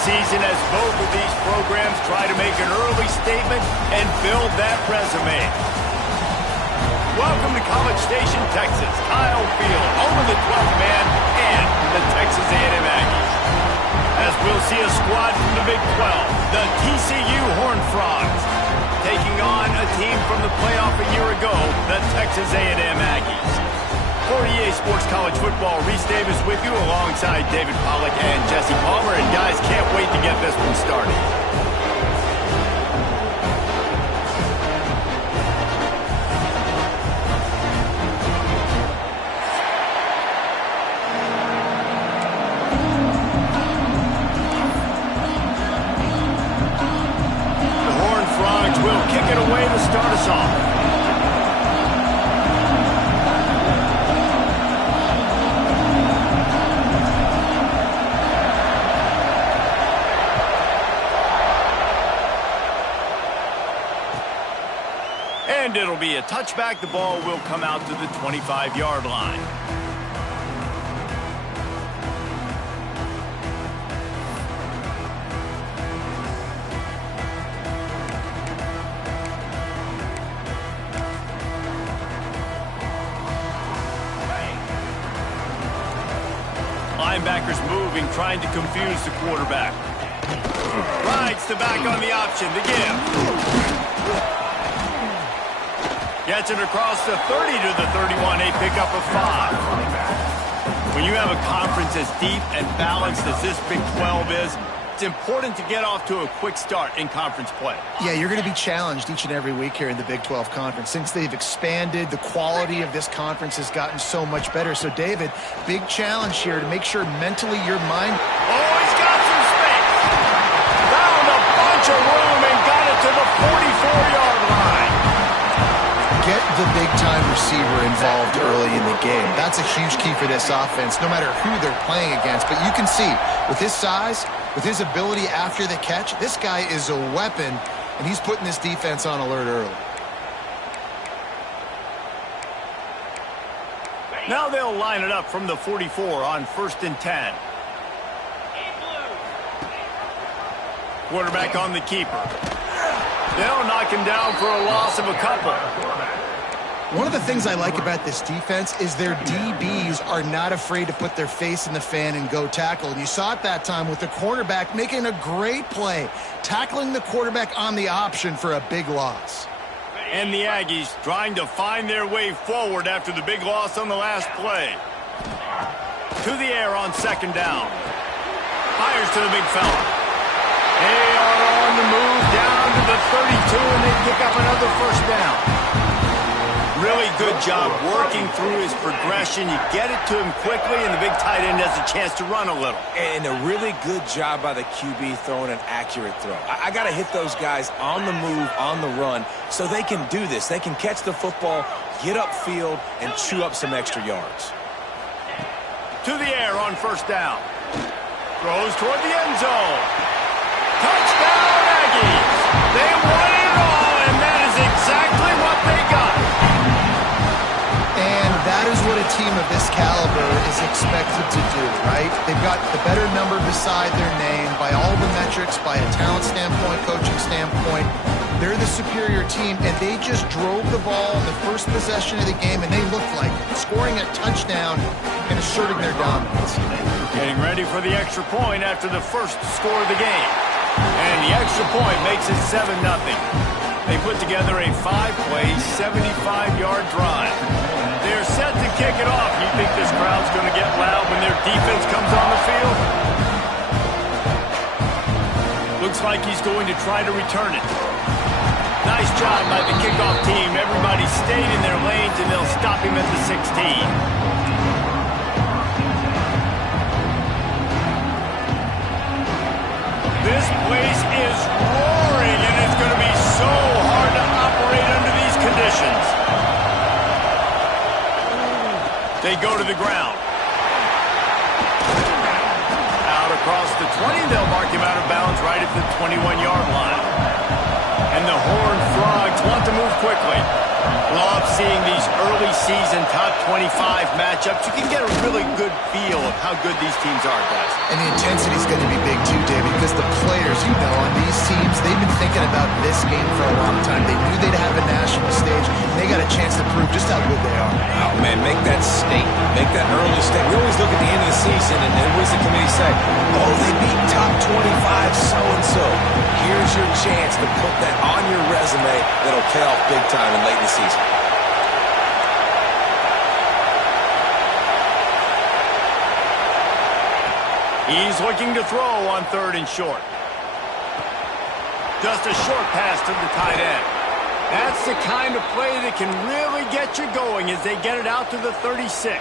season as both of these programs try to make an early statement and build that resume. Welcome to College Station, Texas. Kyle Field, home of the 12th man and the Texas A&M Aggies. As we'll see a squad from the Big 12, the TCU Horned Frogs, taking on a team from the playoff a year ago, the Texas A&M Aggies. For EA Sports College Football, Reese Davis with you alongside David Pollack and Jesse Palmer. And guys, can't wait to get this one started. The Horned Frogs will kick it away to start us off. And it'll be a touchback. The ball will come out to the 25-yard line. Linebackers moving, trying to confuse the quarterback. Rides the back on the option, the give. Gets it across the 30 to the 31, a pickup of 5. When you have a conference as deep and balanced as this Big 12 is, it's important to get off to a quick start in conference play. Yeah, you're going to be challenged each and every week here in the Big 12 Conference. Since they've expanded, the quality of this conference has gotten so much better. So, David, big challenge here to make sure mentally your mind... Oh, he's got some space. Found a bunch of room and got it to the 44-yard line. Get the big-time receiver involved early in the game. That's a huge key for this offense, no matter who they're playing against. But you can see, with his size, with his ability after the catch, this guy is a weapon, and he's putting this defense on alert early. Now they'll line it up from the 44 on 1st and 10. Quarterback on the keeper. They'll knock him down for a loss of a couple. One of the things I like about this defense is their DBs are not afraid to put their face in the fan and go tackle. And you saw it that time with the cornerback making a great play, tackling the quarterback on the option for a big loss. And the Aggies trying to find their way forward after the big loss on the last play. To the air on 2nd down. Fires to the big fella. They are on the move down to the 32, and they pick up another 1st down. Really good job working through his progression. You get it to him quickly, and the big tight end has a chance to run a little. And a really good job by the QB throwing an accurate throw. I got to hit those guys on the move, on the run, so they can do this. They can catch the football, get upfield, and chew up some extra yards. To the air on 1st down. Throws toward the end zone. Touchdown, Aggies! They won it all, and that is exactly what they got. And that is what a team of this caliber is expected to do, right? They've got the better number beside their name by all the metrics, by a talent standpoint, coaching standpoint. They're the superior team, and they just drove the ball in the first possession of the game, and they looked like it, scoring a touchdown and asserting their dominance. Getting ready for the extra point after the first score of the game. And the extra point makes it 7-0. They put together a 5-play, 75-yard drive. They're set to kick it off. You think this crowd's going to get loud when their defense comes on the field? Looks like he's going to try to return it. Nice job by the kickoff team. Everybody stayed in their lanes, and they'll stop him at the 16. This place is roaring, and it's going to be so hard to operate under these conditions. They go to the ground. Out across the 20, they'll mark him out of bounds right at the 21-yard line. And the Horned Frogs want to move quickly. Love seeing these early season top 25 matchups. You can get a really good feel of how good these teams are, guys. And the intensity is going to be big too, David, because the players, you know, on these teams, they've been thinking about this game for a long time. They knew they'd have a national stage, and they got a chance to prove just how good they are. Oh, man, make that statement. Make that early statement. We always look at the end of the season, and what does the committee say? Oh, they beat top 25 so-and-so. Here's your chance to put that on your resume that'll pay off big time in late in the season. He's looking to throw on 3rd and short. Just a short pass to the tight end. That's the kind of play that can really get you going as they get it out to the 36.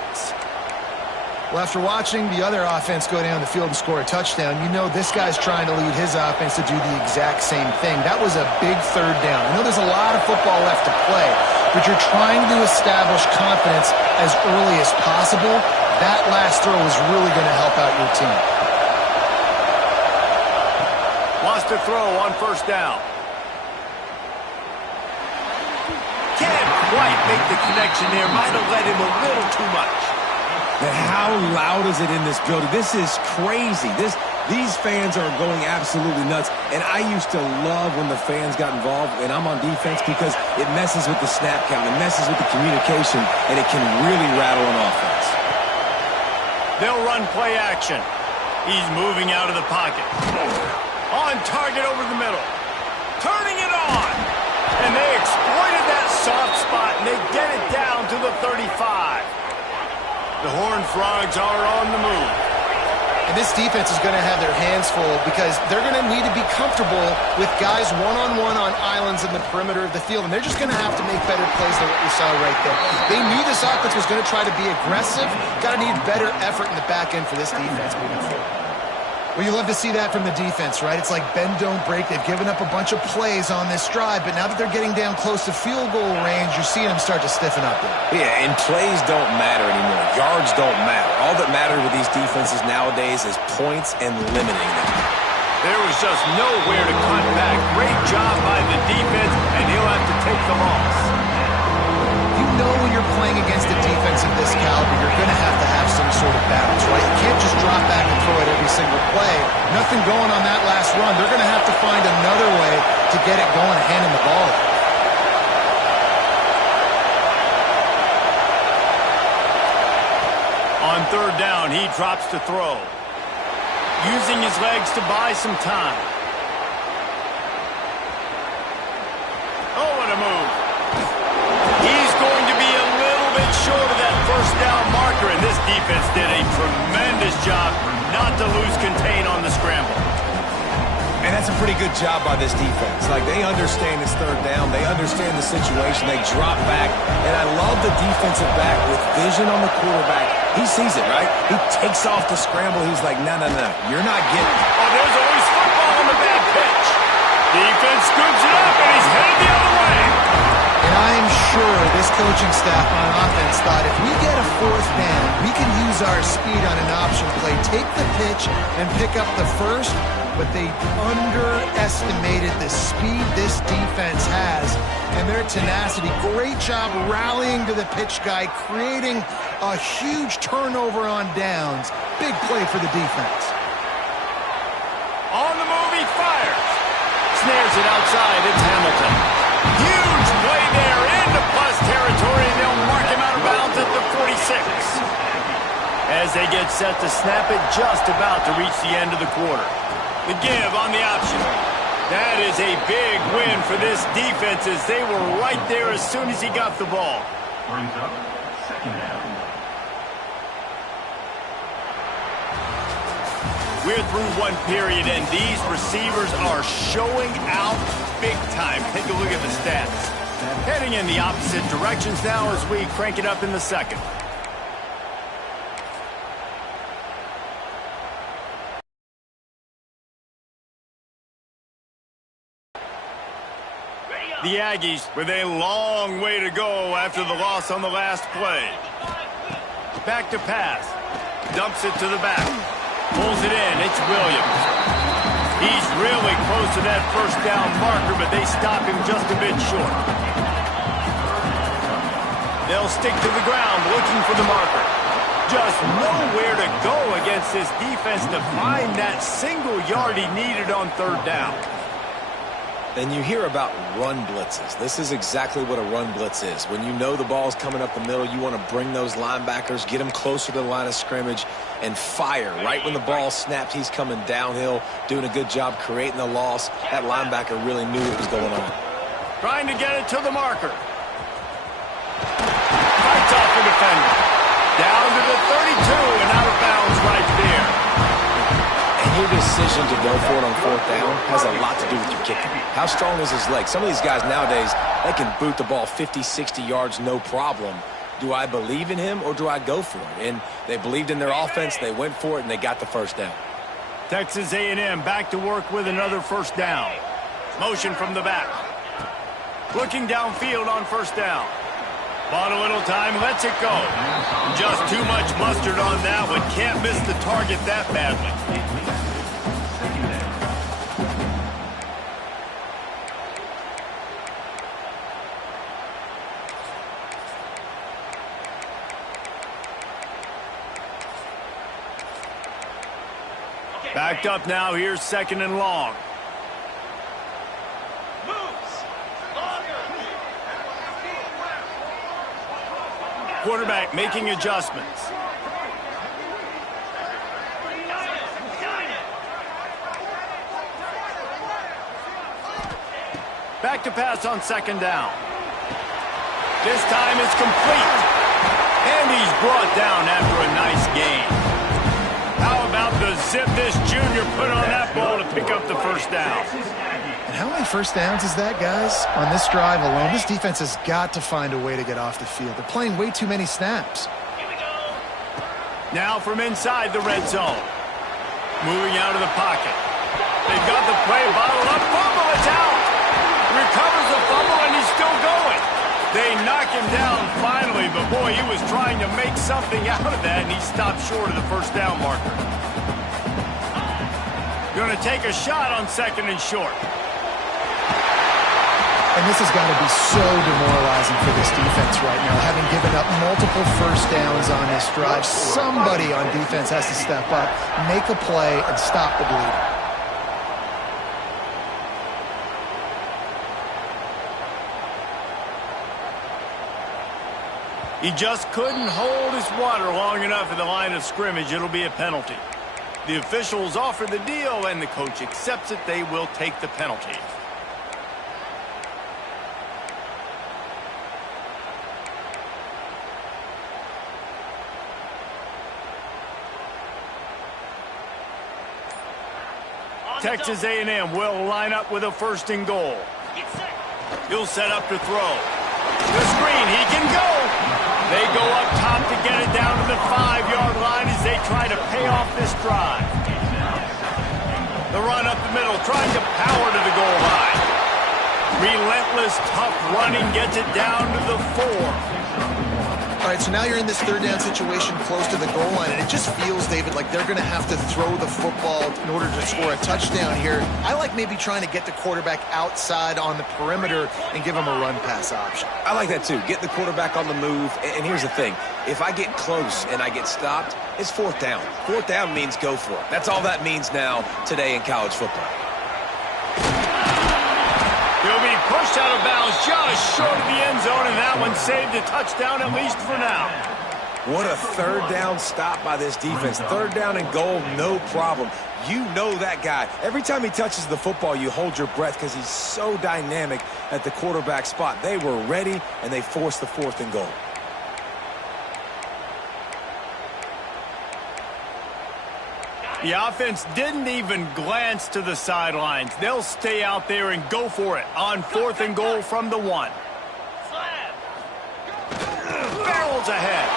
Well, after watching the other offense go down the field and score a touchdown, you know this guy's trying to lead his offense to do the exact same thing. That was a big 3rd down. I know there's a lot of football left to play, but you're trying to establish confidence as early as possible. That last throw is really going to help out your team. Wants to throw on 1st down. Can't quite make the connection there. Might have led him a little too much. And how loud is it in this building? This is crazy. These fans are going absolutely nuts. And I used to love when the fans got involved, and I'm on defense, because it messes with the snap count, it messes with the communication, and it can really rattle an offense. They'll run play action. He's moving out of the pocket. On target over the middle. Turning it on. And they exploited that soft spot, and they get it down to the 35. The Horned Frogs are on the move. And this defense is going to have their hands full because they're going to need to be comfortable with guys one-on-one on islands in the perimeter of the field, and they're just going to have to make better plays than what we saw right there. They knew this offense was going to try to be aggressive. Got to need better effort in the back end for this defense moving forward. Well, you love to see that from the defense, right? It's like bend, don't break. They've given up a bunch of plays on this drive, but now that they're getting down close to field goal range, you're seeing them start to stiffen up there. Yeah, and plays don't matter anymore. Yards don't matter. All that matters with these defenses nowadays is points and limiting them. There was just nowhere to cut back. Great job by the defense, and he'll have to take the loss. You know when you're playing against a defense of this caliber, you're going to have some sort of balance, right? You can't just drop back and throw it every single play. Nothing going on that last run. They're going to have to find another way to get it going and handing the ball off. On 3rd down, he drops to throw. Using his legs to buy some time. Oh, what a move. He's going to be a little bit short of that 1st down marker, and this defense did a tremendous job not to lose contain on the scramble. And that's a pretty good job by this defense. Like, they understand it's 3rd down. They understand the situation. They drop back. And I love the defensive back with vision on the quarterback. He sees it, right? He takes off the scramble. He's like, no, you're not getting it. Oh, there's always football on the bad pitch. Defense scoops it up, and he's headed the other way. And I'm sure this coaching staff on offense thought if we get a 4th down, we can use our speed on an option play, take the pitch, and pick up the 1st. But they underestimated the speed this defense has and their tenacity. Great job rallying to the pitch guy, creating a huge turnover on downs. Big play for the defense. On the move, he fires. Snares it outside. It's Hamilton. Huge play there into plus territory, and they'll mark him out of bounds at the 46. As they get set to snap it, just about to reach the end of the quarter. The give on the option. That is a big win for this defense as they were right there as soon as he got the ball. Brings up 2nd down. We're through one period, and these receivers are showing out big time. Take a look at the stats. Heading in the opposite directions now as we crank it up in the 2nd. The Aggies with a long way to go after the loss on the last play. Back to pass. Dumps it to the back. Pulls it in. It's Williams. He's really close to that first down marker, but they stop him just a bit short. They'll stick to the ground looking for the marker. Just nowhere to go against this defense to find that single yard he needed on third down. And you hear about run blitzes. This is exactly what a run blitz is. When you know the ball's coming up the middle, you want to bring those linebackers, get them closer to the line of scrimmage, and fire. Right when the ball snapped, he's coming downhill, doing a good job creating the loss. That linebacker really knew what was going on. Trying to get it to the marker. Fights off the defender. Down to the 32 and out of bounds right there. And your decision to go for it on fourth down has a lot to do with your kicking. How strong is his leg? Some of these guys nowadays, they can boot the ball 50, 60 yards, no problem. Do I believe in him or do I go for it? And they believed in their offense, they went for it, and they got the first down. Texas A&M back to work with another first down. Motion from the back. Looking downfield on first down. Bought a little time, lets it go. Just too much mustard on that one. Can't miss the target that badly. Backed up now, here's second and long. Quarterback making adjustments. Back to pass on second down. This time it's complete. And he's brought down after a nice gain. How about the zip this junior put on that ball to pick up the first down? And how many first downs is that, guys? On this drive alone, this defense has got to find a way to get off the field. They're playing way too many snaps. Now from inside the red zone. Moving out of the pocket. They've got the play bottled up. Fumble, it's out. Recovers the fumble, and he's still going. They knock him down finally, but boy, he was trying to make something out of that, and he stopped short of the first down marker. Going to take a shot on second and short. And this has got to be so demoralizing for this defense right now, having given up multiple first downs on this drive. Somebody on defense has to step up, make a play, and stop the bleeding. He just couldn't hold his water long enough in the line of scrimmage. It'll be a penalty. The officials offer the deal, and the coach accepts it. They will take the penalty. Texas A&M will line up with a first and goal. He'll set up to throw. The screen, he can go. They go up top to get it down to the 5-yard line as they try to pay off this drive. The run up the middle, trying to power to the goal line. Relentless, tough running gets it down to the 4. All right, so now you're in this third down situation close to the goal line, and it just feels, David, like they're going to have to throw the football in order to score a touchdown here. I like maybe trying to get the quarterback outside on the perimeter and give him a run-pass option. I like that too. Get the quarterback on the move. And here's the thing. If I get close and I get stopped, it's fourth down. Fourth down means go for it. That's all that means now today in college football. He'll be pushed out of bounds just short of the end zone, and that one saved a touchdown, at least for now. What a third down stop by this defense. Third down and goal, no problem. You know that guy. Every time he touches the football, you hold your breath because he's so dynamic at the quarterback spot. They were ready, and they forced the fourth and goal. The offense didn't even glance to the sidelines. They'll stay out there and go for it on fourth and goal from the 1. Barrels ahead.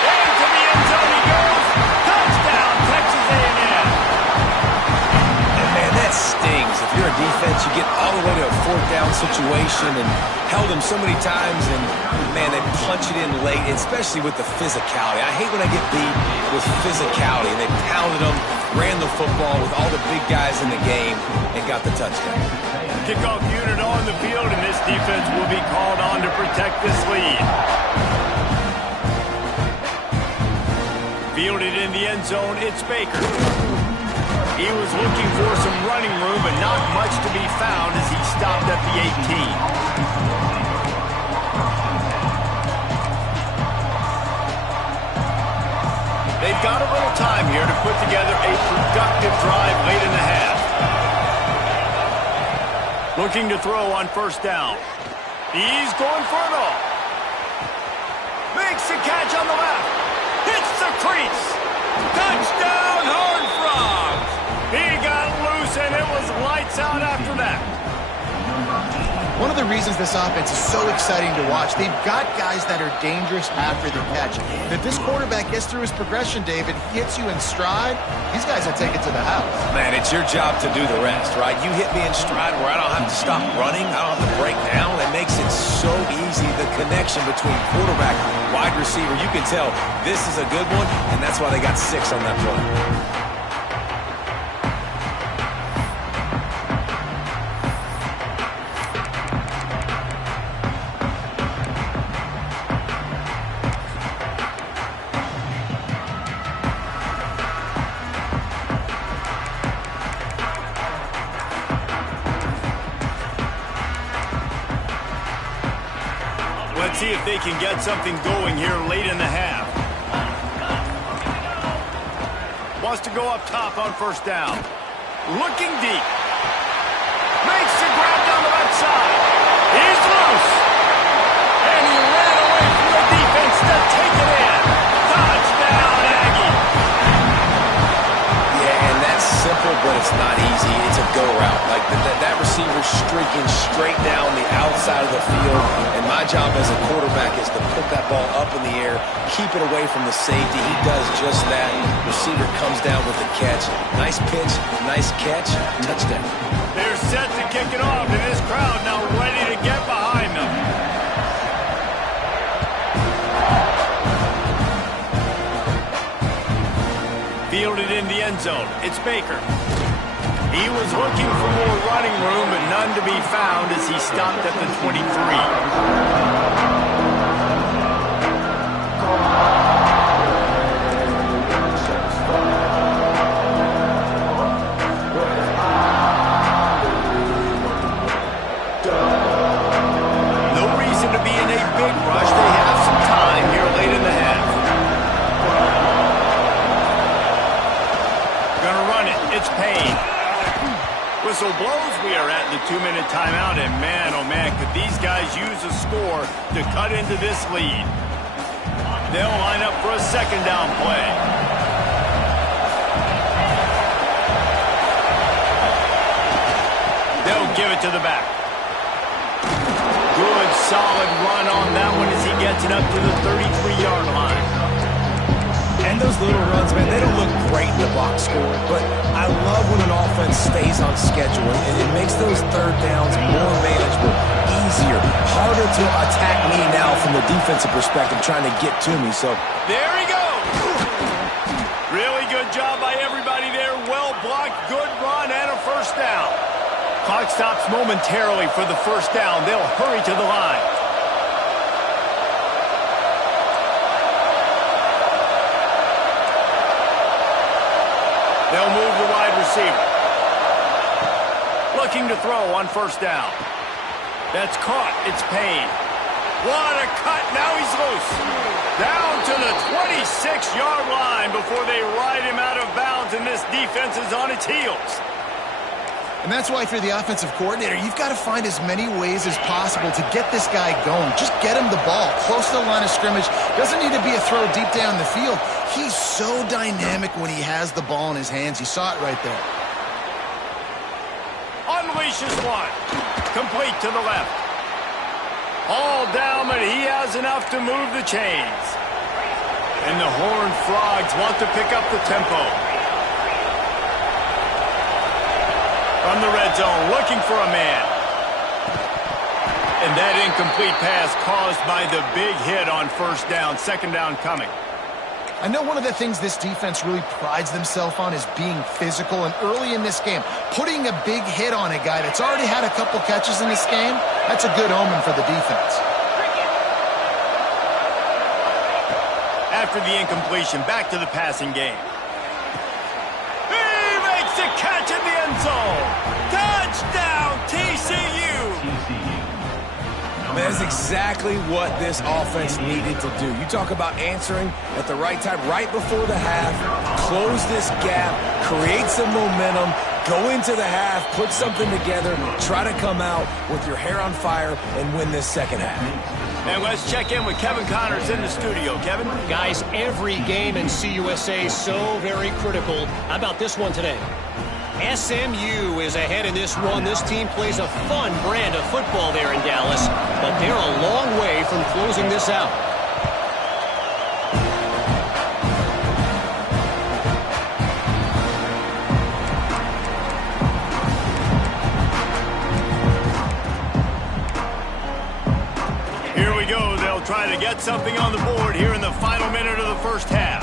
Into the end zone he goes. Touchdown, Texas A&M. And man, that stings. If you're a defense, you get all the way to a fourth down situation and held him so many times, and, man, they punch it in late, especially with the physicality. I hate when I get beat with physicality. They pounded them, ran the football with all the big guys in the game, and got the touchdown. Kickoff unit on the field, and this defense will be called on to protect this lead. Fielded in the end zone, it's Baker. He was looking for some running room, but not much to be found as he stopped at the 18. They've got a little time here to put together a productive drive late in the half. Looking to throw on first down. He's going for it all. Makes the catch on the left. Hits the crease. Touchdown, Horned Frogs. He got loose, and it was lights out after that. One of the reasons this offense is so exciting to watch, they've got guys that are dangerous after the catch. If this quarterback gets through his progression, David, hits you in stride, these guys will take it to the house. Man, it's your job to do the rest, right? You hit me in stride where I don't have to stop running. I don't have to break down. It makes it so easy, the connection between quarterback and wide receiver. You can tell this is a good one, and that's why they got 6 on that play. Let's see if they can get something going here late in the half. Wants to go up top on first down. Looking deep. Makes the grab down the left side. He's loose. And he ran away from the defense to take it in. Touchdown, Aggie. Yeah, and that's simple, but it's not easy. It's a go route. Like that receiver's streaking straight down the outside of the field, and my job as a quarterback is to put that ball up in the air, keep it away from the safety. He does just that. Receiver comes down with the catch. Nice pitch, nice catch, touchdown. They're set to kick it off, and this crowd now ready to get behind them. Fielded in the end zone. It's Baker. He was looking for more running room, but none to be found as he stopped at the 23. Whistle blows. We are at the 2-minute timeout, and man, oh man, could these guys use a score to cut into this lead. They'll line up for a second down play. They'll give it to the back. Good, solid run on that one as he gets it up to the 33-yard line. And those little runs, man, they don't look great in the box score, but I love when an offense stays on schedule, and it makes those third downs more manageable, easier, harder to attack me now from the defensive perspective, trying to get to me. So there he goes. Really good job by everybody there. Well blocked, good run, and a first down. Clock stops momentarily for the first down. They'll hurry to the line. They'll move the wide receiver. Looking to throw on first down. That's caught. It's Payne. What a cut. Now he's loose. Down to the 26-yard line before they ride him out of bounds, and this defense is on its heels. And that's why, if you're the offensive coordinator, you've got to find as many ways as possible to get this guy going. Just get him the ball close to the line of scrimmage. Doesn't need to be a throw deep down the field. He's so dynamic when he has the ball in his hands. You saw it right there. Unleashes one. Complete to the left. All down, but he has enough to move the chains. And the Horned Frogs want to pick up the tempo. From the red zone, looking for a man. And that incomplete pass caused by the big hit on first down. Second down coming. I know one of the things this defense really prides themselves on is being physical, and early in this game, putting a big hit on a guy that's already had a couple catches in this game, that's a good omen for the defense. After the incompletion, back to the passing game. He makes the catch in the end zone. Touchdown, TCU. That's exactly what this offense needed to do. You talk about answering at the right time, right before the half, close this gap, create some momentum, go into the half, put something together, try to come out with your hair on fire and win this second half. And let's check in with Kevin Connors in the studio. Kevin? Guys, every game in CUSA is so very critical. How about this one today? SMU is ahead in this one. This team plays a fun brand of football there in Dallas, but they're a long way from closing this out. Here we go. They'll try to get something on the board here in the final minute of the first half.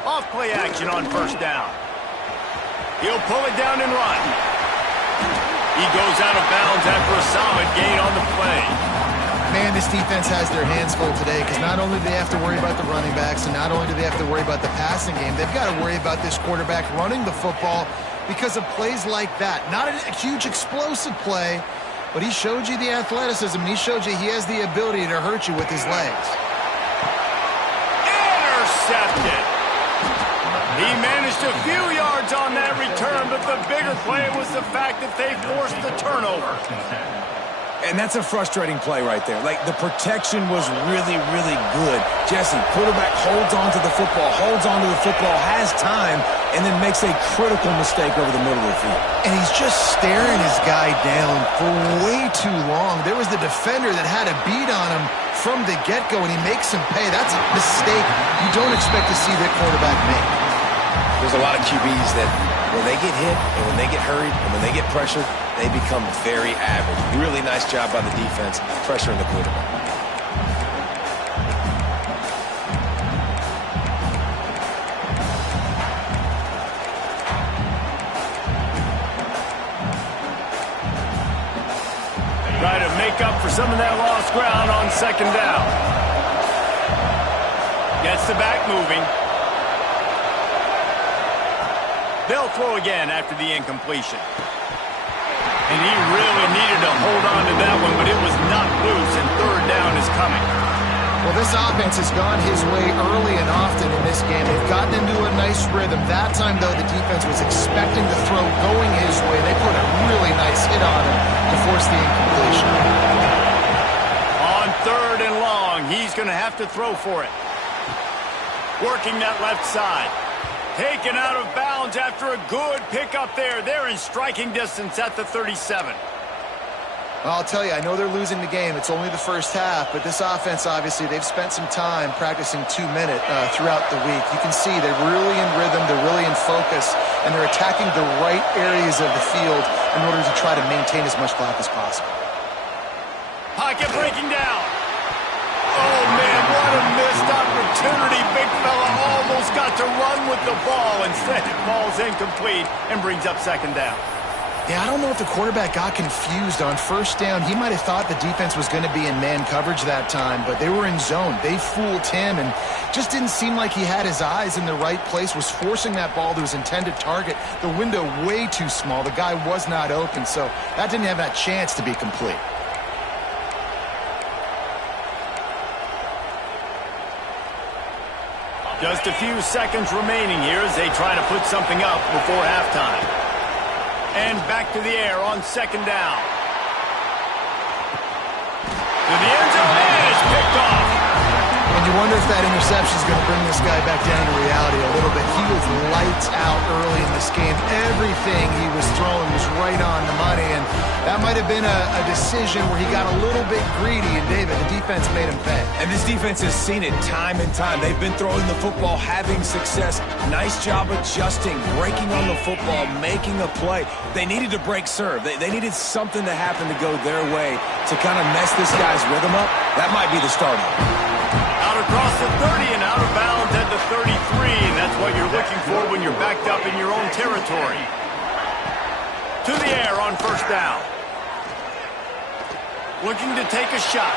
Off-play action on first down. He'll pull it down and run. He goes out of bounds after a solid gain on the play. Man, this defense has their hands full today because not only do they have to worry about the running backs and not only do they have to worry about the passing game, they've got to worry about this quarterback running the football because of plays like that. Not a huge explosive play, but he showed you the athleticism, and he showed you he has the ability to hurt you with his legs. Intercepted. He managed a few yards on that return, but the bigger play was the fact that they forced the turnover. And that's a frustrating play right there. Like, the protection was really, really good. Jesse, quarterback holds on to the football, has time, and then makes a critical mistake over the middle of the field. And he's just staring his guy down for way too long. There was the defender that had a beat on him from the get-go, and he makes him pay. That's a mistake you don't expect to see that quarterback make. There's a lot of QBs that when they get hit and when they get hurried and when they get pressured, they become very average. Really nice job by the defense pressuring the quarterback. Try to make up for some of that lost ground on second down. Gets the back moving. They'll throw again after the incompletion. And he really needed to hold on to that one, but it was not loose, and third down is coming. Well, this offense has gone his way early and often in this game. They've gotten into a nice rhythm. That time, though, the defense was expecting the throw going his way. They put a really nice hit on him to force the incompletion. On third and long, he's going to have to throw for it. Working that left side. Taken out of bounds after a good pickup there. They're in striking distance at the 37. Well, I'll tell you, I know they're losing the game. It's only the first half, but this offense, obviously, they've spent some time practicing 2-minute throughout the week. You can see they're really in rhythm, they're really in focus, and they're attacking the right areas of the field in order to try to maintain as much clock as possible. Pocket breaking down. Oh, man, what a missed opportunity. Big fella almost got to run with the ball. Instead, it falls incomplete and brings up second down. Yeah, I don't know if the quarterback got confused on first down. He might have thought the defense was going to be in man coverage that time, but they were in zone. They fooled him and just didn't seem like he had his eyes in the right place, was forcing that ball to his intended target. The window way too small. The guy was not open, so that didn't have that chance to be complete. Just a few seconds remaining here as they try to put something up before halftime. And back to the air on second down. To the end zone, and it's picked off. Well, And you wonder if that interception is going to bring this guy back down to reality a little bit. He was lights out early in this game. Everything he was throwing was right on the money, and that might have been a decision where he got a little bit greedy, and David, the defense made him pay. And this defense has seen it time and time. They've been throwing the football, having success. Nice job adjusting, breaking on the football, making a play. They needed to break serve. They needed something to happen to go their way to kind of mess this guy's rhythm up. That might be the start of it. Out across the 30 and out of bounds at the 33, and that's what you're looking for when you're backed up in your own territory. To the air on first down. Looking to take a shot.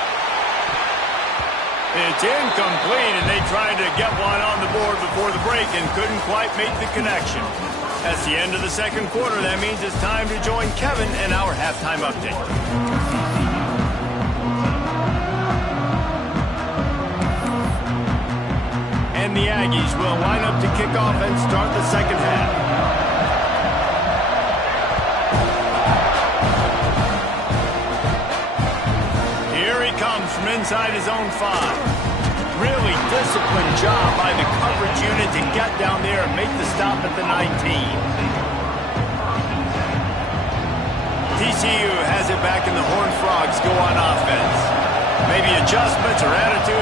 It's incomplete, and they tried to get one on the board before the break and couldn't quite make the connection. That's the end of the second quarter. That means it's time to join Kevin in our halftime update. And the Aggies will line up to kick off and start the second half. Here he comes from inside his own 5. Really disciplined job by the coverage unit to get down there and make the stop at the 19. TCU has it back and the Horned Frogs go on offense. Maybe adjustments or attitude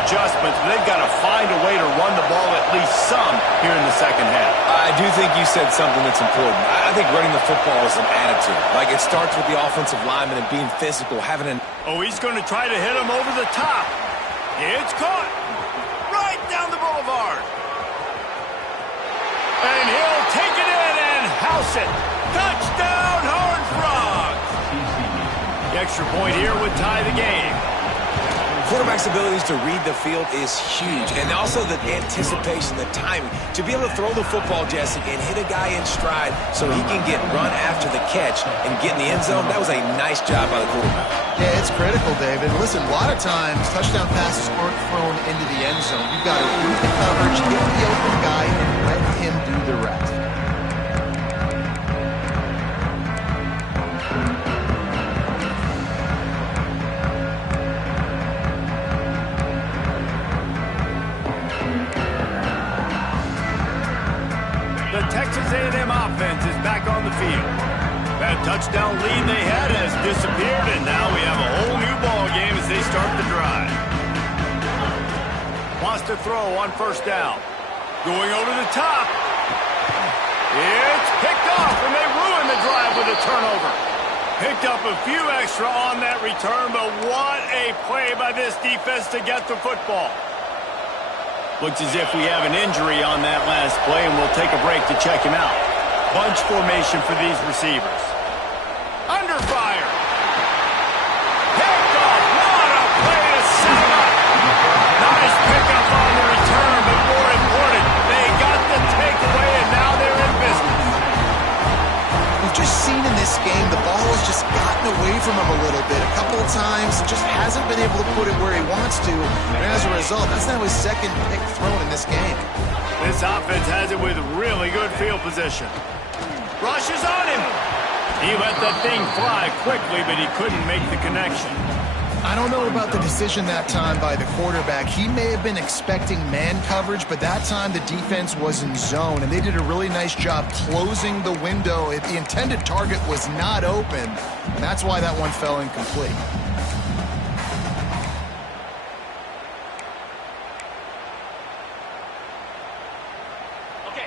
adjustments, but they've got to find a way to run the ball at least some here in the second half. I do think you said something that's important. I think running the football is an attitude. Like, it starts with the offensive lineman and being physical, having an... Oh, he's going to try to hit him over the top. It's caught. Right down the boulevard. And he'll take it in and house it. Touchdown, Horned Frogs. The extra point here would tie the game. Quarterback's abilities to read the field is huge, and also the anticipation, the timing. To be able to throw the football, Jesse, and hit a guy in stride so he can get run after the catch and get in the end zone, that was a nice job by the quarterback. Yeah, it's critical, David. Listen, a lot of times touchdown passes aren't thrown into the end zone. You've got to read the coverage, hit the open guy, and let him do the rest. The Texas A&M offense is back on the field. That touchdown lead they had has disappeared, and now we have a whole new ball game as they start the drive. Wants to throw on first down. Going over the top. It's picked off, and they ruin the drive with a turnover. Picked up a few extra on that return, but what a play by this defense to get the football. Looks as if we have an injury on that last play, and we'll take a break to check him out. Bunch formation for these receivers. Under fire. Picked off. What a play to set him up. Nice pickup on the return, but more important, they got the takeaway, and now they're in business. We've just seen in this game the ball has just gotten away from him a little bit. A couple of times, just hasn't been able to put it where he wants to. And as a result, that's now his second pick thrown in this game. This offense has it with really good field position. Rushes on him. He let that thing fly quickly, but he couldn't make the connection. I don't know about the decision that time by the quarterback. He may have been expecting man coverage, but that time the defense was in zone, and they did a really nice job closing the window. The intended target was not open, and that's why that one fell incomplete.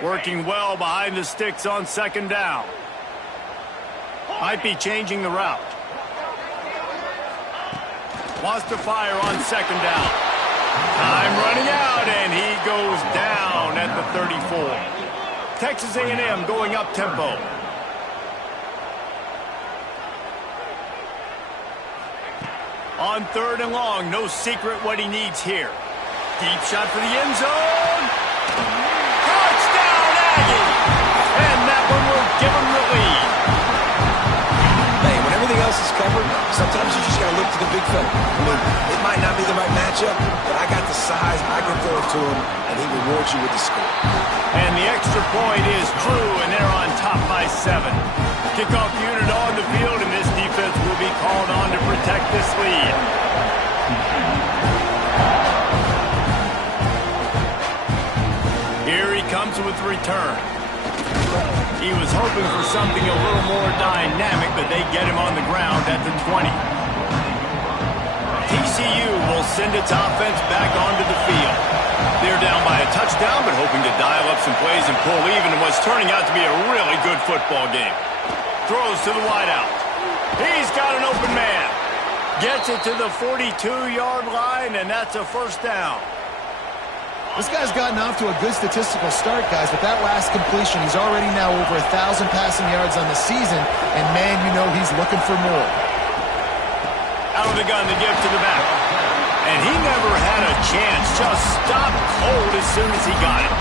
Working well behind the sticks on second down. Might be changing the route. Wants to fire on second down. Time running out, and he goes down at the 34. Texas A&M going up tempo. On third and long, no secret what he needs here. Deep shot for the end zone. Touchdown, Aggie! And that one will give him the lead. Hey, when everything else is covered, sometimes you just got to look to the big fella. I mean, it might not be the right matchup, but I got the size, I can throw it to him, and he rewards you with the score. And the extra point is true, and they're on top by 7. Kickoff unit on the field, and this defense will be called on to protect this lead. comes with the return. He was hoping for something a little more dynamic, but they get him on the ground at the 20. TCU will send its offense back onto the field. They're down by a touchdown, but hoping to dial up some plays and pull even in what's turning out to be a really good football game. Throws to the wideout. He's got an open man. Gets it to the 42-yard line, and that's a first down. This guy's gotten off to a good statistical start, guys. With that last completion, he's already now over 1,000 passing yards on the season, and man, you know he's looking for more. Out of the gun, the give to the back. And he never had a chance. Just stopped cold as soon as he got it.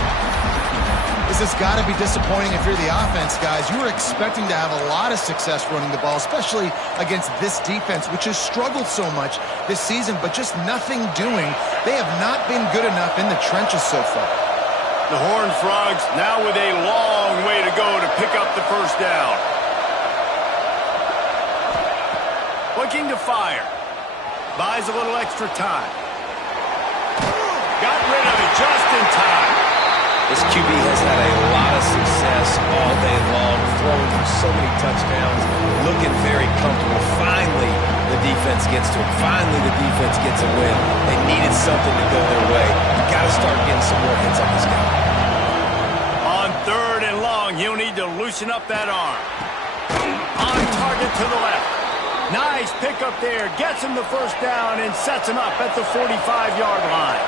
This has got to be disappointing if you're the offense, guys. You were expecting to have a lot of success running the ball, especially against this defense, which has struggled so much this season, but just nothing doing. They have not been good enough in the trenches so far. The Horned Frogs now with a long way to go to pick up the first down. Looking to fire. Buys a little extra time. Got rid of it just in time. This QB has had a lot of success all day long, throwing for so many touchdowns, looking very comfortable. Finally, the defense gets to him. Finally, the defense gets a win. They needed something to go their way. Got to start getting some more hits on this guy. On 3rd and long, he'll need to loosen up that arm. On target to the left. Nice pickup there. Gets him the first down and sets him up at the 45-yard line.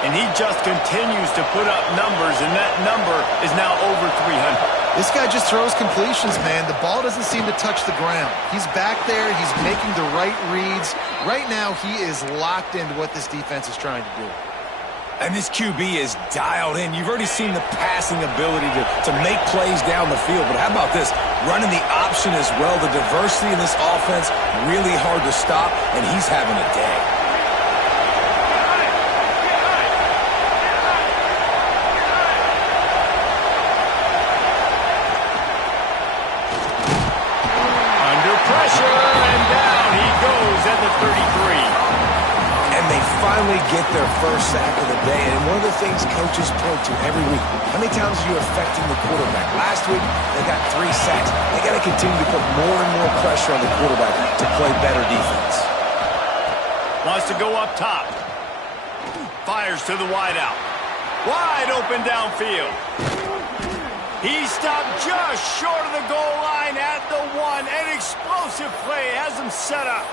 And he just continues to put up numbers, and that number is now over 300. This guy just throws completions, man. The ball doesn't seem to touch the ground. He's back there. He's making the right reads. Right now, he is locked into what this defense is trying to do. And this QB is dialed in. You've already seen the passing ability to make plays down the field. But how about this? Running the option as well. The diversity in this offense, really hard to stop, and he's having a day. Under pressure, and down he goes at the 33. And they finally get their first sack of the day. And one of the things coaches point to every week, how many times are you affecting the quarterback? Last week, they got 3 sacks. They got to continue to put more and more pressure on the quarterback to play better defense. Wants to go up top. Fires to the wideout. Wide open downfield. He stopped just short of the goal line at the 1. An explosive play has him set up.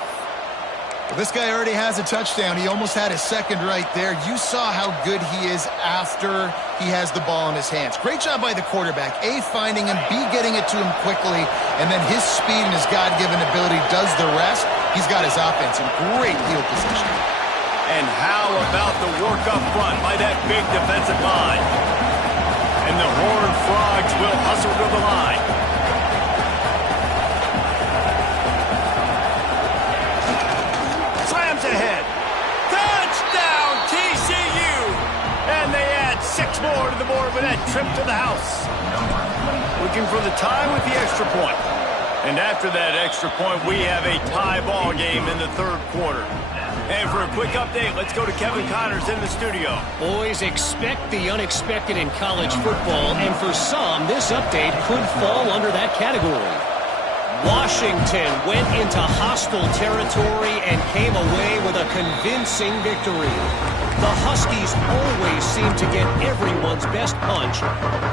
Well, this guy already has a touchdown. He almost had his second right there. You saw how good he is after he has the ball in his hands. Great job by the quarterback. A, finding him, B, getting it to him quickly, and then his speed and his God-given ability does the rest. He's got his offense in great field position. And how about the work up front by that big defensive line? And the Horned Frogs will hustle to the line. Slams ahead. Touchdown, TCU! And they add 6 more to the board with that trip to the house. Looking for the time with the extra point. And after that extra point, we have a tie ball game in the 3rd quarter. And for a quick update, let's go to Kevin Connors in the studio. Boys, expect the unexpected in college football, and for some, this update could fall under that category. Washington went into hostile territory and came away with a convincing victory. The Huskies always seem to get everyone's best punch,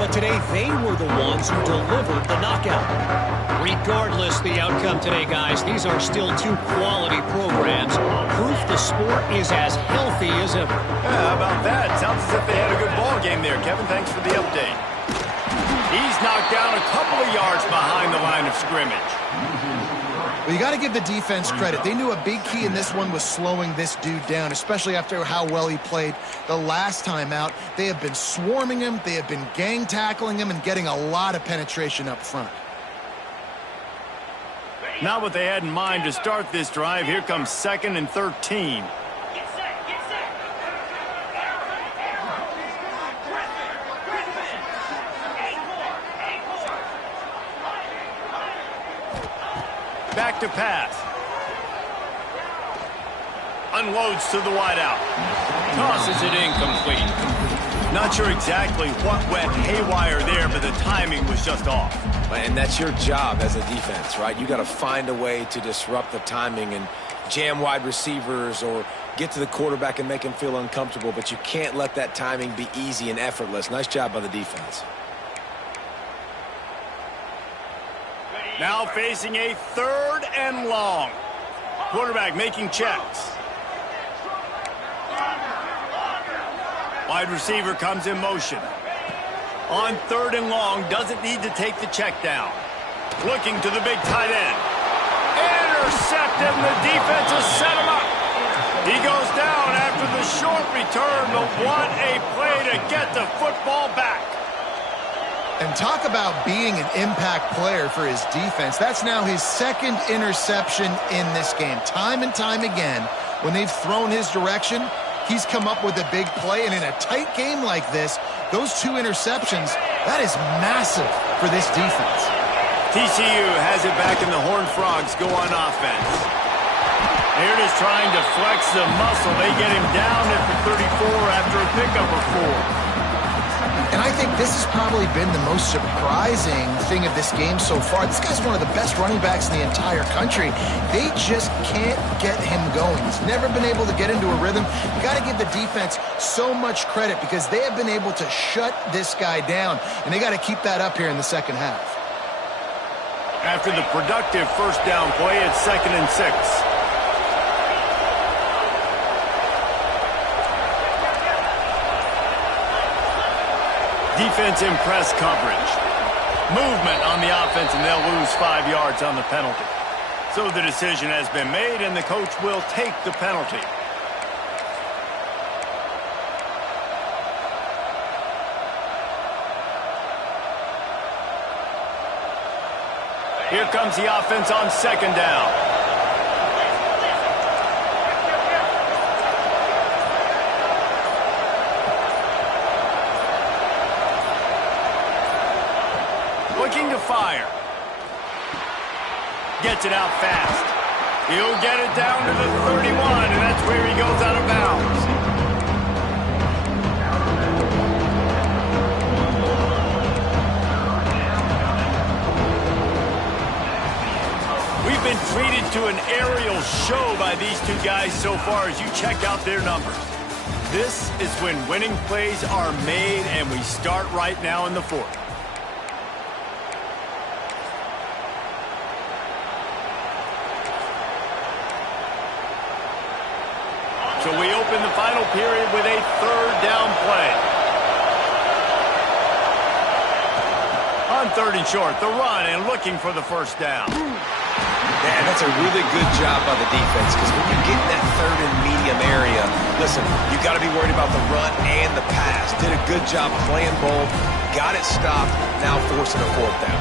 but today they were the ones who delivered the knockout. Regardless the outcome today, guys, these are still 2 quality programs. Proof the sport is as healthy as ever. Yeah, how about that? Sounds as if they had a good ball game there. Kevin, thanks for the update. He's knocked down a couple of yards behind the line of scrimmage. Well, you got to give the defense credit. They knew a big key in this one was slowing this dude down, especially after how well he played the last time out. They have been swarming him. They have been gang tackling him and getting a lot of penetration up front. Not what they had in mind to start this drive. Here comes 2nd and 13. Back to pass. Unloads to the wideout. Tosses it incomplete. Not sure exactly what went haywire there, but the timing was just off. And that's your job as a defense, right? You got to find a way to disrupt the timing and jam wide receivers or get to the quarterback and make him feel uncomfortable, but you can't let that timing be easy and effortless. Nice job by the defense. Now facing a 3rd and long. Quarterback making checks. Wide receiver comes in motion. On 3rd and long, doesn't need to take the check down. Looking to the big tight end. Intercepted, and the defense has set him up. He goes down after the short return, but what a play to get the football back. And talk about being an impact player for his defense. That's now his 2nd interception in this game. Time and time again, when they've thrown his direction, he's come up with a big play. And in a tight game like this, those 2 interceptions, that is massive for this defense. TCU has it back, and the Horned Frogs go on offense. Here it is, trying to flex the muscle. They get him down at the 34 after a pickup of 4. And I think this has probably been the most surprising thing of this game so far. This guy's one of the best running backs in the entire country. They just can't get him going. He's never been able to get into a rhythm. You got to give the defense so much credit because they have been able to shut this guy down, and they got to keep that up here in the second half. After the productive first down play, it's 2nd and 6. Defense in press coverage. Movement on the offense, and they'll lose 5 yards on the penalty. So the decision has been made, and the coach will take the penalty. Here comes the offense on 2nd down. Looking to fire. Gets it out fast. He'll get it down to the 31, and that's where he goes out of bounds. We've been treated to an aerial show by these 2 guys so far as you check out their numbers. This is when winning plays are made, and we start right now in the 4th. So we open the final period with a 3rd down play. On 3rd and short, the run and looking for the first down. Man, that's a really good job by the defense because when you get in that 3rd and medium area, listen, you got to be worried about the run and the pass. Did a good job playing both, got it stopped, now forcing a 4th down.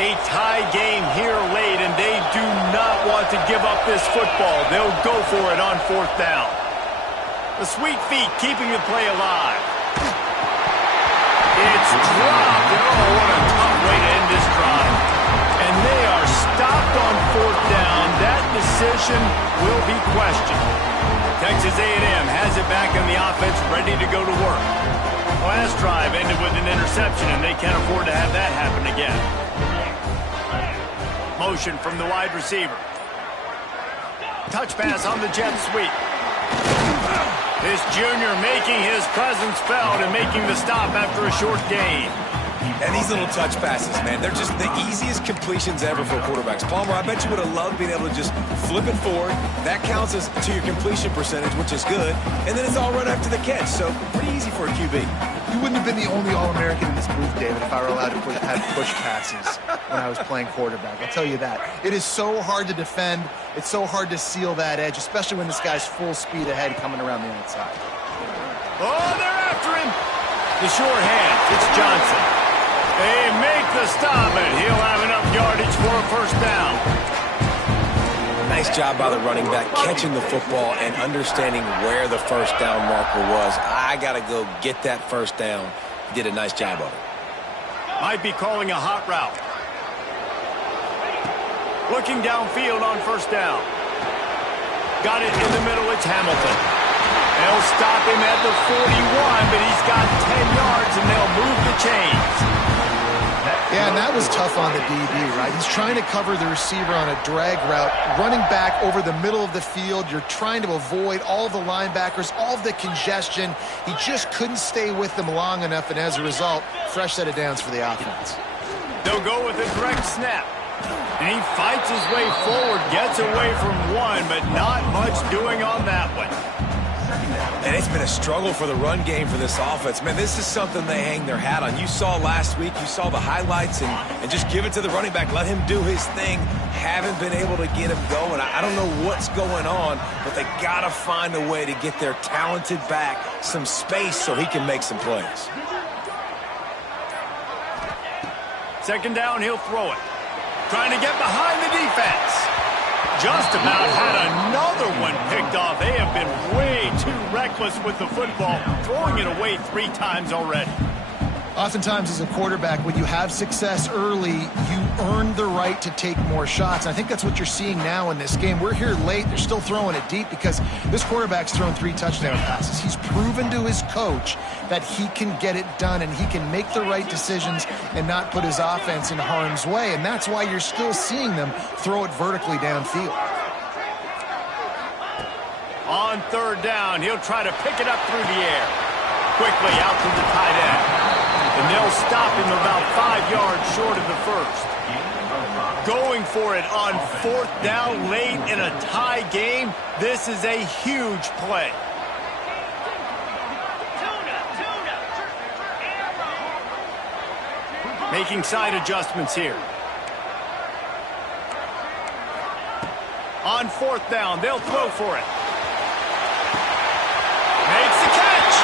A tie game here late, and they do not want to give up this football. They'll go for it on 4th down. The sweet feet keeping the play alive. It's dropped, and oh, what a tough way to end this drive. And they are stopped on 4th down. That decision will be questioned. Texas A&M has it back on the offense, ready to go to work. Last drive ended with an interception, and they can't afford to have that happen again. Motion from the wide receiver. Touch pass on the jet sweep. This junior making his presence felt and making the stop after a short gain. And these little touch passes, man, they're just the easiest completions ever for quarterbacks. Palmer, I bet you would have loved being able to just flip it forward. That counts as to your completion percentage, which is good. And then it's all run after the catch, so pretty easy for a QB. You wouldn't have been the only All-American in this booth, David, if I were allowed to have push passes when I was playing quarterback. I'll tell you that. It is so hard to defend. It's so hard to seal that edge, especially when this guy's full speed ahead coming around the outside. Oh, they're after him. The short hand. It's Johnson. They make the stop, and he'll have enough yardage for a first down. Nice job by the running back, catching the football and understanding where the first down marker was. I got to go get that first down. He did a nice job of it. Might be calling a hot route. Looking downfield on first down. Got it in the middle. It's Hamilton. They'll stop him at the 41, but he's got 10 yards, and they'll move the chains. Yeah, and that was tough on the DB, right? He's trying to cover the receiver on a drag route, running back over the middle of the field. You're trying to avoid all the linebackers, all of the congestion. He just couldn't stay with them long enough, and as a result, fresh set of downs for the offense. They'll go with a direct snap. And he fights his way forward, gets away from one, but not much doing on that one. And it's been a struggle for the run game for this offense. Man, this is something they hang their hat on. You saw last week, you saw the highlights, and just give it to the running back. Let him do his thing. Haven't been able to get him going. I don't know what's going on, but they got to find a way to get their talented back some space so he can make some plays. Second down, he'll throw it. Trying to get behind the defense. Just about had another one picked off. They have been way too reckless with the football, throwing it away 3 times already. Oftentimes as a quarterback, when you have success early, you earn the right to take more shots. I think that's what you're seeing now in this game. We're here late. They're still throwing it deep because this quarterback's thrown 3 touchdown passes. He's proven to his coach that he can get it done and he can make the right decisions and not put his offense in harm's way. And that's why you're still seeing them throw it vertically downfield. On third down, he'll try to pick it up through the air. Quickly out to the tight end. And they'll stop him about 5 yards short of the first. Going for it on fourth down late in a tie game. This is a huge play. Making side adjustments here. On fourth down, they'll throw for it. Makes the catch.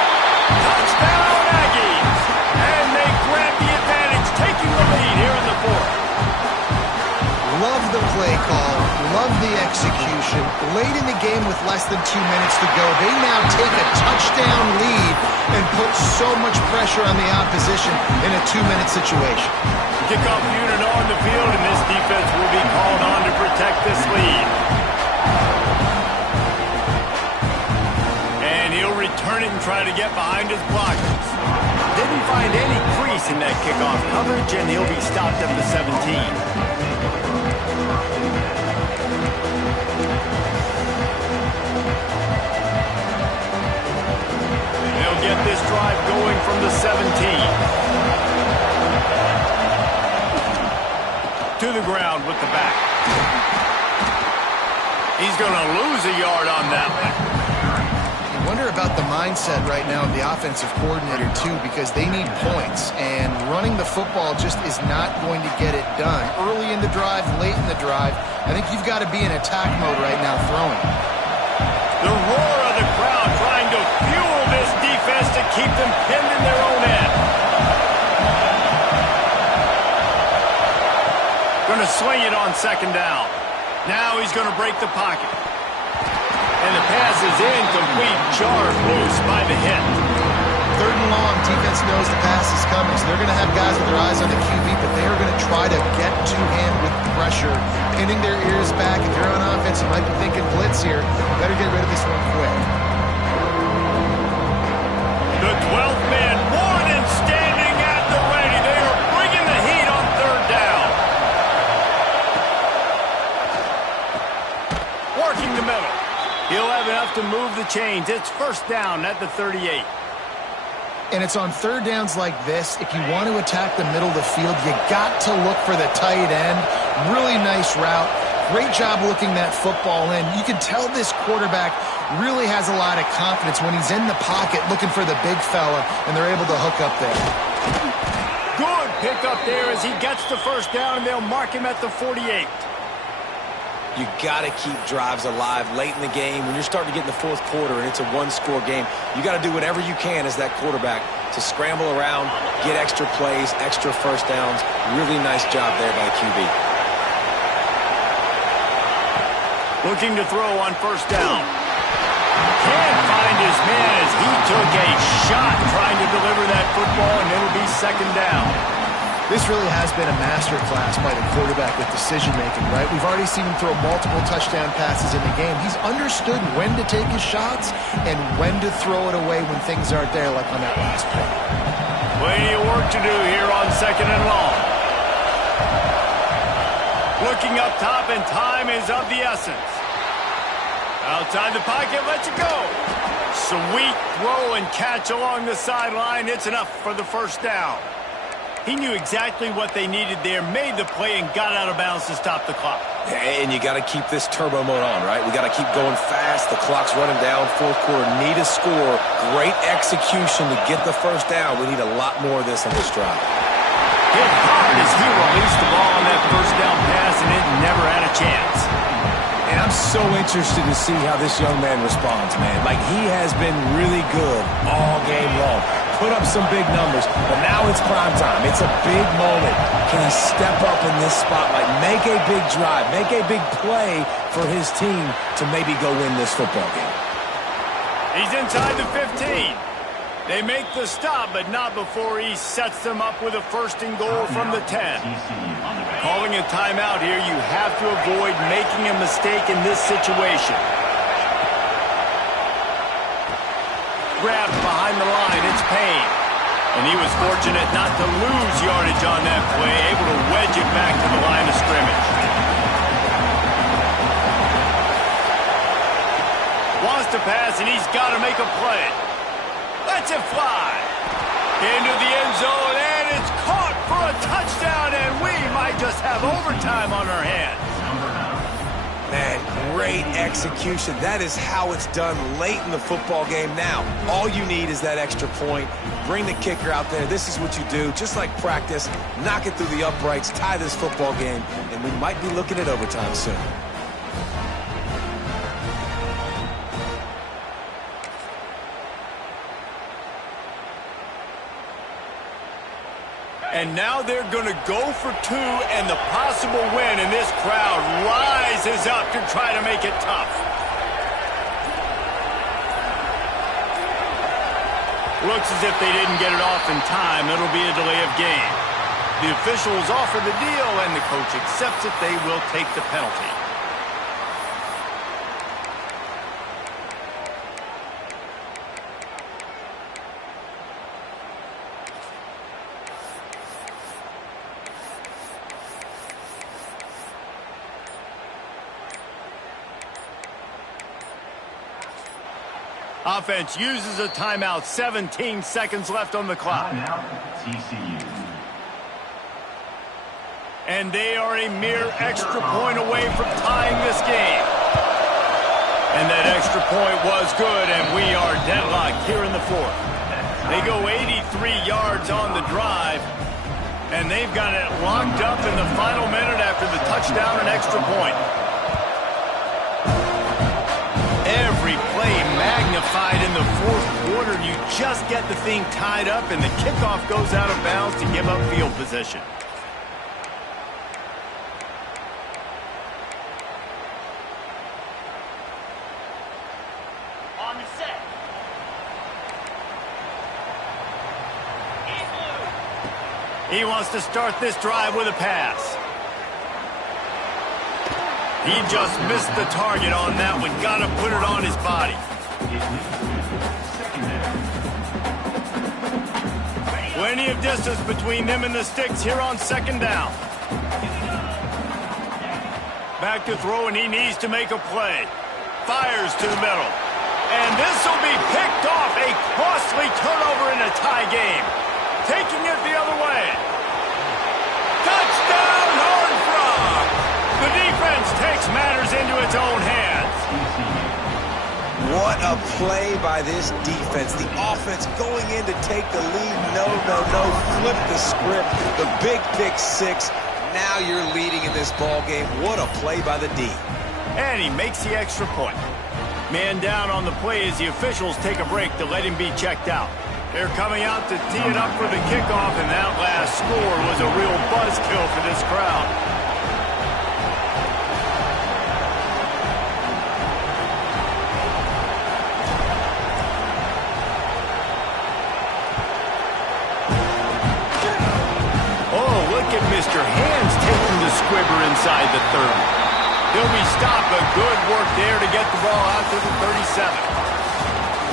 Touchdown, Aggies. And they grab the advantage, taking the lead here in the fourth. Love the play call. Love the execution. Late in the game with less than 2 minutes to go, they now take a touchdown lead and put so much pressure on the opposition in a 2-minute situation. Kickoff unit on the field, and this defense will be called on to protect this lead. And he'll return it and try to get behind his blockers. Didn't find any crease in that kickoff coverage, and he'll be stopped at the 17. They'll get this drive going from the 17. To the ground with the back. He's going to lose a yard on that one. You wonder about the mindset right now of the offensive coordinator, too, because they need points, and running the football just is not going to get it done. Early in the drive, late in the drive, I think you've got to be in attack mode right now throwing. The roar of the crowd trying to fuel this defense to keep them pinned in their own end. Going to swing it on second down. Now he's going to break the pocket. And the pass is incomplete, jarred loose by the hit. Third and long, defense knows the pass is coming, so they're going to have guys with their eyes on the QB, but they are going to try to get to him with pressure, pinning their ears back. If you're on offense, you might be thinking blitz here. Better get rid of this one quick. The 12th man more than standing at the ready. They are bringing the heat on third down. Working the middle. He'll have enough to move the chains. It's first down at the 38. And it's on third downs like this, if you want to attack the middle of the field, you got to look for the tight end. Really nice route. Great job looking that football in. You can tell this quarterback really has a lot of confidence when he's in the pocket looking for the big fella, and they're able to hook up there. Good pick up there as he gets the first down, and they'll mark him at the 48. You got to keep drives alive late in the game. When you're starting to get in the fourth quarter and it's a one-score game, you got to do whatever you can as that quarterback to scramble around, get extra plays, extra first downs. Really nice job there by the QB. Looking to throw on first down. Can't find his man as he took a shot trying to deliver that football, and it'll be second down. This really has been a masterclass by the quarterback with decision-making, right? We've already seen him throw multiple touchdown passes in the game. He's understood when to take his shots and when to throw it away when things aren't there, like on that last play. Plenty of work to do here on second and long. Looking up top, and time is of the essence. Outside the pocket, lets it go. Sweet throw and catch along the sideline. It's enough for the first down. He knew exactly what they needed there, made the play, and got out of bounds to stop the clock. And you got to keep this turbo mode on, right? We got to keep going fast. The clock's running down. Fourth quarter, need a score. Great execution to get the first down. We need a lot more of this on this drive. Hit hard as he released the ball on that first down pass, and it never had a chance. And I'm so interested to see how this young man responds, man. Like, he has been really good all game long. Put up some big numbers, but now it's prime time. It's a big moment. Can he step up in this spotlight, make a big drive, make a big play for his team to maybe go win this football game? He's inside the 15. They make the stop, but not before he sets them up with a first and goal from the 10. Calling a timeout here, you have to avoid making a mistake in this situation. Grabbed behind the line, it's Payne. And he was fortunate not to lose yardage on that play, able to wedge it back to the line of scrimmage. Wants to pass, and he's got to make a play. Lets it fly. Into the end zone, and it's caught for a touchdown, and we might just have overtime on our hands. Man, great execution. That is how it's done late in the football game now. All you need is that extra point. Bring the kicker out there. This is what you do. Just like practice, knock it through the uprights, tie this football game, and we might be looking at overtime soon. And now they're going to go for two and the possible win, and this crowd rises up to try to make it tough. Looks as if they didn't get it off in time. It'll be a delay of game. The officials offer the deal, and the coach accepts it. They will take the penalty. Offense uses a timeout. 17 seconds left on the clock. Timeout, TCU. And they are a mere extra point away from tying this game. And that extra point was good, and we are deadlocked here in the fourth. They go 83 yards on the drive, and they've got it locked up in the final minute after the touchdown and extra point. Every play magnified in the fourth quarter. You just get the thing tied up, and the kickoff goes out of bounds to give up field position. On the set. He wants to start this drive with a pass. He just missed the target on that one. Got to put it on his body. Plenty of distance between them and the sticks here on second down. Back to throw, and he needs to make a play. Fires to the middle. And this will be picked off. A costly turnover in a tie game. Taking it the other way. Touchdown, Horned Frogs! The defense takes matters into its own hands. What a play by this defense. The offense going in to take the lead. No. Flip the script. The big pick six. Now you're leading in this ball game. What a play by the D. And he makes the extra point. Man down on the play as the officials take a break to let him be checked out. They're coming out to tee it up for the kickoff, and that last score was a real buzzkill for this crowd. squibber inside the 30. He'll be stopped, but good work there to get the ball out to the 37.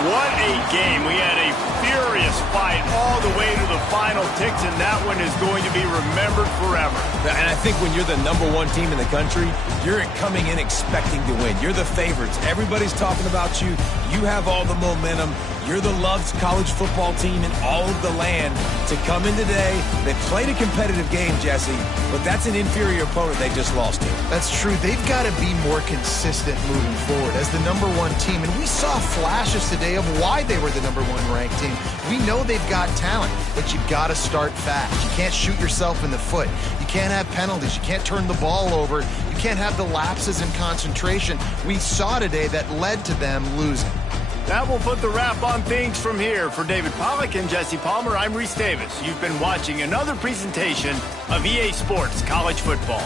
What a game. We had a furious fight all the way to the final ticks, and that one is going to be remembered forever. And I think when you're the #1 team in the country, you're coming in expecting to win. You're the favorites. Everybody's talking about you. You have all the momentum. You're the loved college football team in all of the land. To come in today, they played a competitive game, Jesse, but that's an inferior opponent they just lost to. That's true. They've got to be more consistent moving forward as the #1 team. And we saw flashes today of why they were the #1 ranked team. We know they've got talent, but you've got to start fast. You can't shoot yourself in the foot. You can't have penalties. You can't turn the ball over. You can't have the lapses in concentration we saw today that led to them losing. That will put the wrap on things from here. For David Pollack and Jesse Palmer, I'm Reese Davis. You've been watching another presentation of EA Sports College Football.